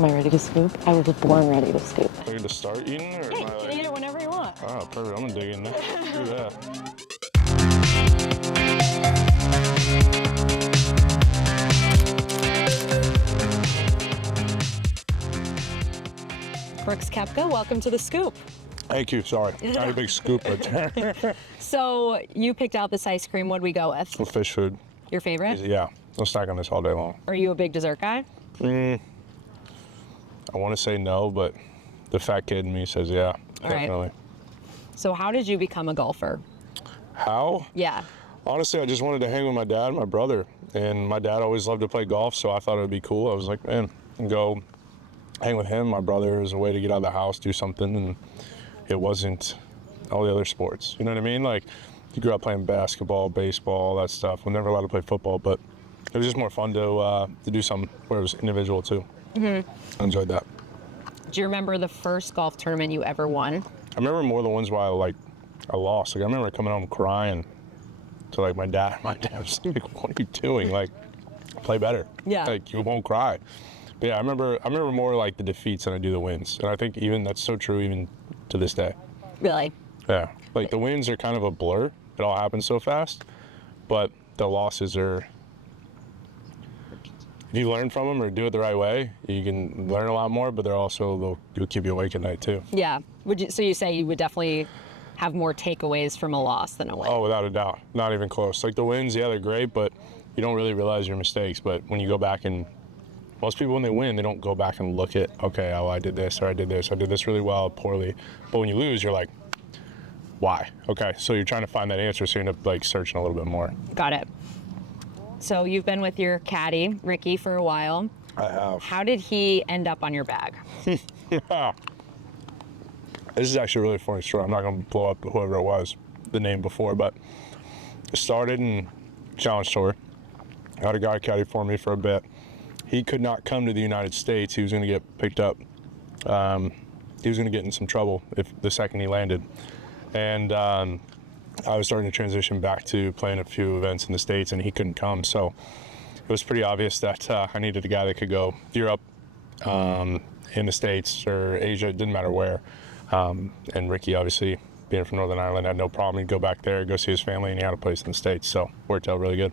Am I ready to scoop? I was born ready to scoop. Ready to start eating? Or Hey, am I you can eat it whenever you want. Oh, perfect. I'm gonna dig in there. Do that. Brooks Koepka, welcome to the Scoop. Thank you. Sorry. Tiny big scoop right there. So you picked out this ice cream. What do we go with? Well, fish food. Your favorite? Yeah. I'll snack on this all day long. Are you a big dessert guy? I want to say no, but the fat kid in me says yeah, definitely. Right. So how did you become a golfer? How? Yeah. Honestly, I just wanted to hang with my dad and my brother. And my dad always loved to play golf, so I thought it would be cool. I was like, man, go hang with him, my brother, as a way to get out of the house, do something. And it wasn't all the other sports. You know what I mean? Like, you grew up playing basketball, baseball, all that stuff. We're never allowed to play football, but it was just more fun to do something where it was individual, too. Mm-hmm. I enjoyed that. Do you remember the first golf tournament you ever won? I remember more the ones where I lost. Like, I remember coming home crying to, like, my dad. My dad was like, what are you doing? Like, play better. Yeah. Like, you won't cry. But yeah, I remember more like the defeats than I do the wins. And I think even that's so true even to this day. Really? Yeah. Like, the wins are kind of a blur. It all happens so fast. But the losses are, if you learn from them or do it the right way, you can learn a lot more, but they'll keep you awake at night too. Yeah. So you say you would definitely have more takeaways from a loss than a win? Oh, without a doubt. Not even close. Like, the wins, yeah, they're great, but you don't really realize your mistakes. But when you go back and most people, when they win, they don't go back and look at, okay, oh, I did this, or I did this really well, poorly. But when you lose, you're like, why? Okay, so you're trying to find that answer, so you end up like searching a little bit more. Got it. So you've been with your caddy, Ricky, for a while. I have. How did he end up on your bag? Yeah. This is actually a really funny story. I'm not going to blow up whoever it was, the name before, but it started in Challenge Tour. I had a guy caddy for me for a bit. He could not come to the United States. He was going to get picked up. He was going to get in some trouble if the second he landed. And I was starting to transition back to playing a few events in the States, and he couldn't come. So it was pretty obvious that I needed a guy that could go Europe, in the States or Asia, it didn't matter where. And Ricky, obviously, being from Northern Ireland, had no problem. He'd go back there, go see his family, and he had a place in the States. So worked out really good.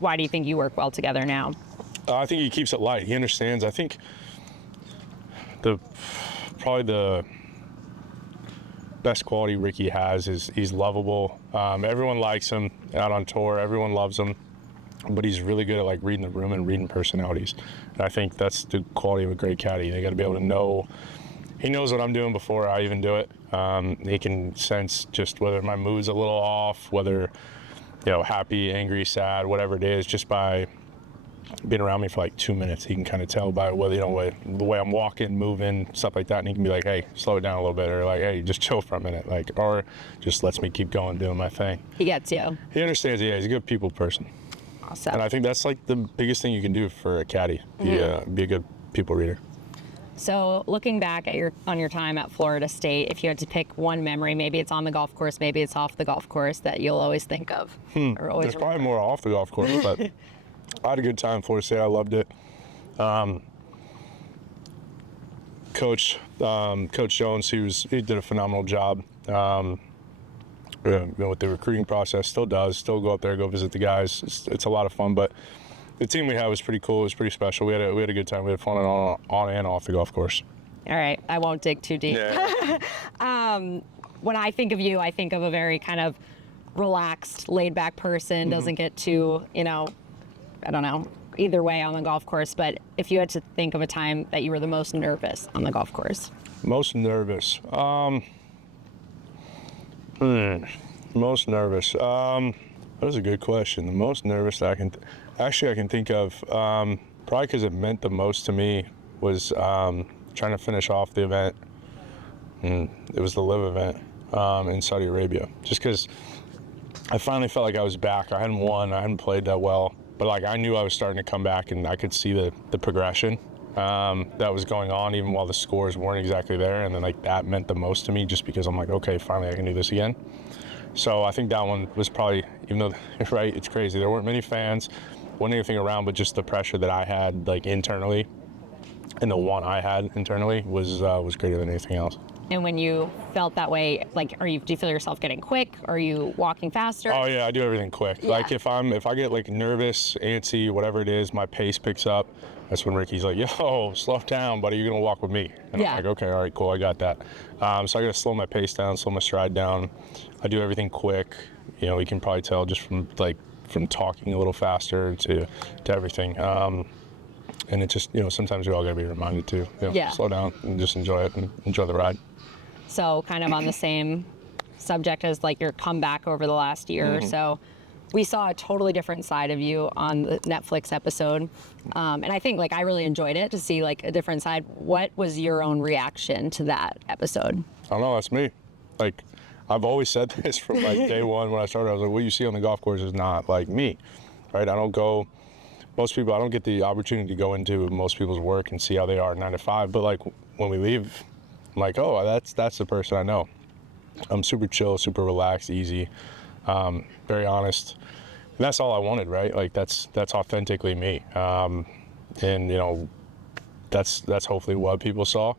Why do you think you work well together now? I think he keeps it light. He understands. I think probably the best quality Ricky has is he's lovable. Everyone likes him out on tour. Everyone loves him. But he's really good at like reading the room and reading personalities. And I think that's the quality of a great caddy. They got to be able to know. He knows what I'm doing before I even do it. He can sense just whether my mood's a little off, whether, happy, angry, sad, whatever it is, just by being around me for like 2 minutes. He can kind of tell by whether, the way I'm walking, moving, stuff like that. And he can be like, hey, slow it down a little bit, or like, hey, just chill for a minute, or just lets me keep going doing my thing. He gets you. He understands. Yeah, he's a good people person. Awesome. And I think that's like the biggest thing you can do for a caddy. Be a good people reader. So looking back at your time at Florida State, if you had to pick one memory, maybe it's on the golf course, maybe it's off the golf course, that you'll always think of. Or always There's probably more off the golf course, but I had a good time in Florida State. I loved it. Coach Jones, he did a phenomenal job with the recruiting process. Still does. Still go up there, go visit the guys. It's a lot of fun, but the team we had was pretty cool. It was pretty special. We had a good time. We had fun on and off the golf course. All right, I won't dig too deep. Yeah. When I think of you, I think of a very kind of relaxed, laid-back person. Doesn't get too, I don't know, either way on the golf course. But if you had to think of a time that you were the most nervous on the golf course. Most nervous. Most nervous. That was a good question. The most nervous that I can think of, probably because it meant the most to me, was trying to finish off the event. It was the live event in Saudi Arabia. Just because I finally felt like I was back. I hadn't won. I hadn't played that well. But like, I knew I was starting to come back, and I could see the progression that was going on, even while the scores weren't exactly there. And then like that meant the most to me, just because I'm like, okay, finally I can do this again. So I think that one was probably, even though, right, it's crazy. There weren't many fans, wasn't anything around, but just the pressure that I had like internally and the one I had internally was greater than anything else. And when you felt that way, like, do you feel yourself getting quick? Are you walking faster? Oh yeah, I do everything quick. Yeah. Like if I get like nervous, antsy, whatever it is, my pace picks up. That's when Ricky's like, yo, slow down, buddy, you're gonna walk with me. And Yeah. I'm like, okay, all right, cool, I got that. So I gotta slow my pace down, slow my stride down. I do everything quick. You know, you can probably tell just from talking a little faster to everything. And it just, you know, sometimes we all gotta be reminded to, you know, Yeah. slow down and just enjoy it and enjoy the ride. So kind of on the same subject as like your comeback over the last year or so, we saw a totally different side of you on the Netflix episode. And I think like I really enjoyed it to see like a different side. What was your own reaction to that episode? I don't know, that's me. Like, I've always said this from like day one when I started. I was like, what you see on the golf course is not like me, right? I don't get the opportunity to go into most people's work and see how they are 9 to 5. But like when we leave, I'm like, oh, that's the person I know. I'm super chill, super relaxed, easy, very honest. And that's all I wanted, right? Like that's authentically me. And you know, that's hopefully what people saw.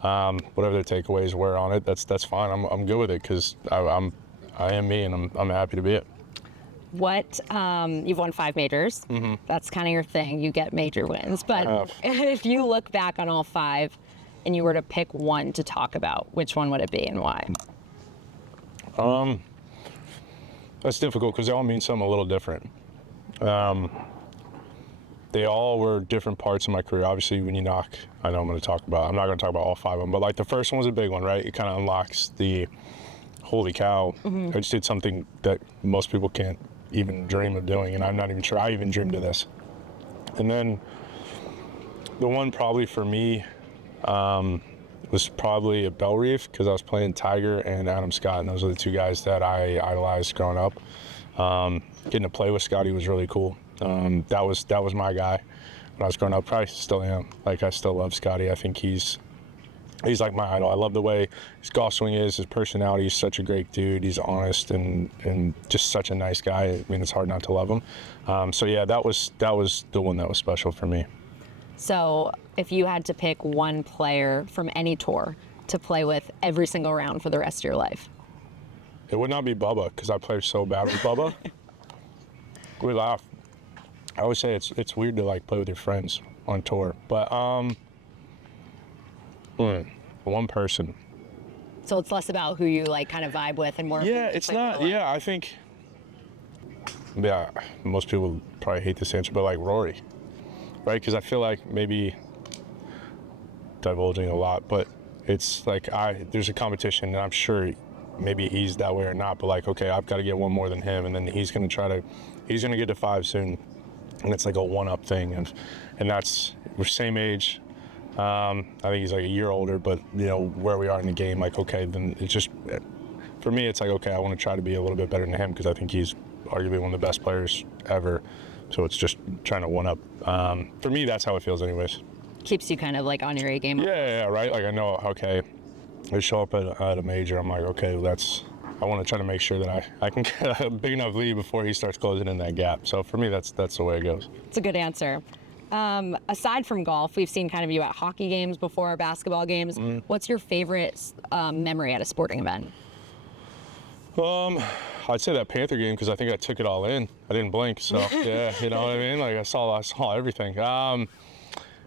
Whatever the takeaways were on it, that's fine. I'm good with it because I am me, and I'm happy to be it. What you've won 5 majors. That's kind of your thing. You get major wins. But if you look back on all 5 and you were to pick one to talk about, which one would it be and why? That's difficult because they all mean something a little different. They all were different parts of my career. Obviously, when you knock, I know I'm not going to talk about all 5 of them, but like the first one was a big one, right? It kind of unlocks the holy cow. I just did something that most people can't even dream of doing, and I'm not even sure I even dreamed of this. And then the one probably for me was probably at Bell Reef because I was playing Tiger and Adam Scott, and those are the 2 guys that I idolized growing up. Getting to play with Scotty was really cool. That was my guy when I was growing up. Probably still am. Like I still love Scotty. I think he's like my idol. I love the way his golf swing is, his personality. He's such a great dude. He's honest and just such a nice guy. I mean, it's hard not to love him. So yeah, that was the one that was special for me. So if you had to pick one player from any tour to play with every single round for the rest of your life, it would not be Bubba because I played so bad with Bubba. We laugh. I always say it's weird to like play with your friends on tour, but one person. so it's less about who you like kind of vibe with and more. Yeah, just, it's like, not. what- Yeah, I think. Yeah, most people probably hate this answer, but like Rory, right? Because I feel like maybe divulging a lot, but it's like there's a competition, and I'm sure maybe he's that way or not. But like, okay, I've got to get one more than him, and then he's gonna get to 5 soon, and it's like a one-up thing, and we're same age. I think he's like a year older, but you know where we are in the game. Like, okay, then it's just for me, it's like, okay, I want to try to be a little bit better than him because I think he's arguably one of the best players ever. So it's just trying to one up. For me, that's how it feels, anyways. Keeps you kind of like on your A game. Yeah, right. Like I know, okay, I show up at a major. I'm like, okay, I want to try to make sure that I can get a big enough lead before he starts closing in that gap. So for me, that's the way it goes. It's a good answer. Aside from golf, we've seen kind of you at hockey games before, basketball games. What's your favorite memory at a sporting event? I'd say that Panther game because I think I took it all in. I didn't blink, so yeah, you know what I mean. Like I saw everything.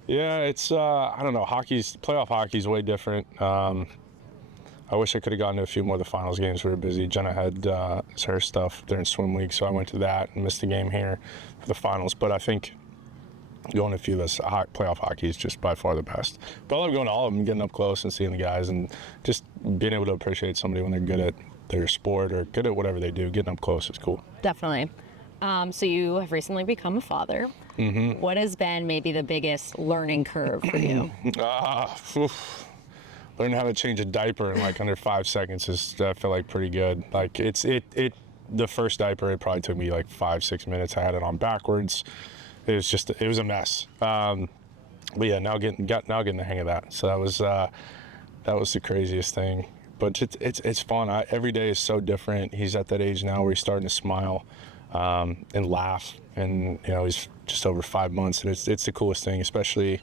Yeah, it's I don't know. Playoff hockey's way different. I wish I could have gotten to a few more of the finals games. We were busy. Jenna had her stuff during swim league, so I went to that and missed the game here for the finals. But I think going to a few of this playoff hockey is just by far the best. But I love going to all of them, getting up close and seeing the guys, and just being able to appreciate somebody when they're good at their sport or good at whatever they do. Getting up close is cool. Definitely. So you have recently become a father. What has been maybe the biggest learning curve for you? Learning how to change a diaper in like under 5 seconds I feel like pretty good. Like the first diaper, it probably took me like 5-6 minutes. I had it on backwards. It was a mess. But yeah, now getting the hang of that. So that was the craziest thing. But it's fun. Every day is so different. He's at that age now where he's starting to smile and laugh, and you know he's just over 5 months, and it's the coolest thing, especially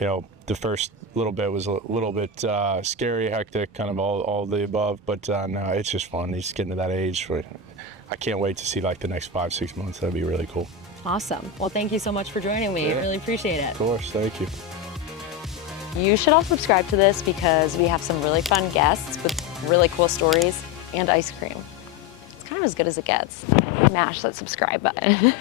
you know, the first little bit was a little bit scary, hectic, kind of all the above. But no, it's just fun. He's getting to that age where I can't wait to see like the next 5-6 months. That'd be really cool. Awesome. Well, thank you so much for joining me. Yeah. I really appreciate it. Of course, thank you. You should all subscribe to this because we have some really fun guests with really cool stories and ice cream. It's kind of as good as it gets. Mash that subscribe button.